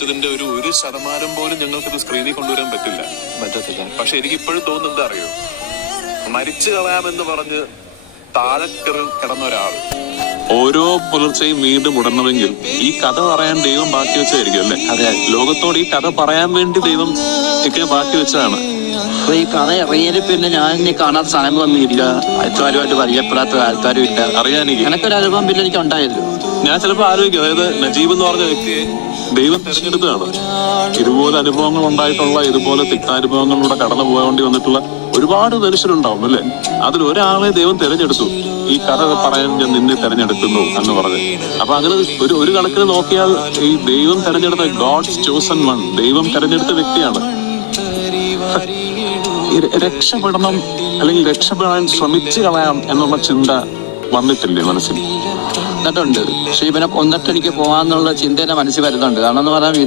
മരിച്ചതിന്റെ ഒരു ശതമാനം പോലും ഞങ്ങൾക്കത് സ്ക്രീനിൽ കൊണ്ടുവരാൻ പറ്റത്തില്ല. പക്ഷെ എനിക്ക് ഇപ്പോഴും തോന്നുന്നത് അറിയോ, മരിച്ചു കളയാമെന്ന് പറഞ്ഞ് താഴെ കിടന്ന ഒരാൾ ഓരോ പുലർച്ചയും വീണ്ടും ഉടണമെങ്കിൽ ഈ കഥ പറയാൻ ദൈവം ബാക്കി വെച്ചായിരിക്കും അല്ലെ? അതെ. ലോകത്തോട് ഈ കഥ പറയാൻ വേണ്ടി ദൈവം ഒക്കെ ബാക്കി വെച്ചതാണ്. അപ്പൊ ഈ കഥ ഇറങ്ങിയതിൽ പിന്നെ ഞാൻ ഇനി കാണാത്ത സാധനങ്ങളൊന്നും ഇല്ല, ആൾക്കാരുമായിട്ട് പരിചയപ്പെടാത്ത ആൾക്കാരും ഇല്ല. അറിയാനെനിക്ക് അങ്ങനൊക്കെ ഒരു അനുഭവം പിന്നെ എനിക്ക് ഉണ്ടായിരുന്നു. ഞാൻ ചിലപ്പോൾ ആലോചിക്കും, അതായത് നജീബ് എന്ന് പറഞ്ഞ വ്യക്തിയെ ദൈവം തിരഞ്ഞെടുത്തതാണ്. ഇതുപോലെ അനുഭവങ്ങൾ ഉണ്ടായിട്ടുള്ള, ഇതുപോലെ തിക്താനുഭവങ്ങളിലൂടെ കടന്നു പോകേണ്ടി വന്നിട്ടുള്ള ഒരുപാട് മനുഷ്യരുണ്ടാവും അല്ലെ? അതിലൊരാളെ ദൈവം തിരഞ്ഞെടുത്തു. ഈ കഥ പറയാൻ ഞാൻ നിന്നെ തിരഞ്ഞെടുക്കുന്നു എന്ന് പറഞ്ഞ്. അപ്പൊ അങ്ങനെ ഒരു കണക്കിന് നോക്കിയാൽ ഈ ദൈവം തിരഞ്ഞെടുത്ത, ഗോഡ്സ് ചോസൺ വൺ, ദൈവം തിരഞ്ഞെടുത്ത വ്യക്തിയാണ്. രക്ഷപ്പെടണം അല്ലെങ്കിൽ രക്ഷപ്പെടാൻ ശ്രമിച്ചു കളയാം എന്നുള്ള ചിന്ത വന്നിട്ടില്ലേ മനസ്സിൽ? എന്നിട്ടുണ്ട്. പക്ഷെ ഇവനെ കൊന്നിട്ട് എനിക്ക് പോകാന്നുള്ള ചിന്ത എന്റെ മനസ്സിൽ വരുന്നുണ്ട്. കാരണം എന്ന് പറഞ്ഞാൽ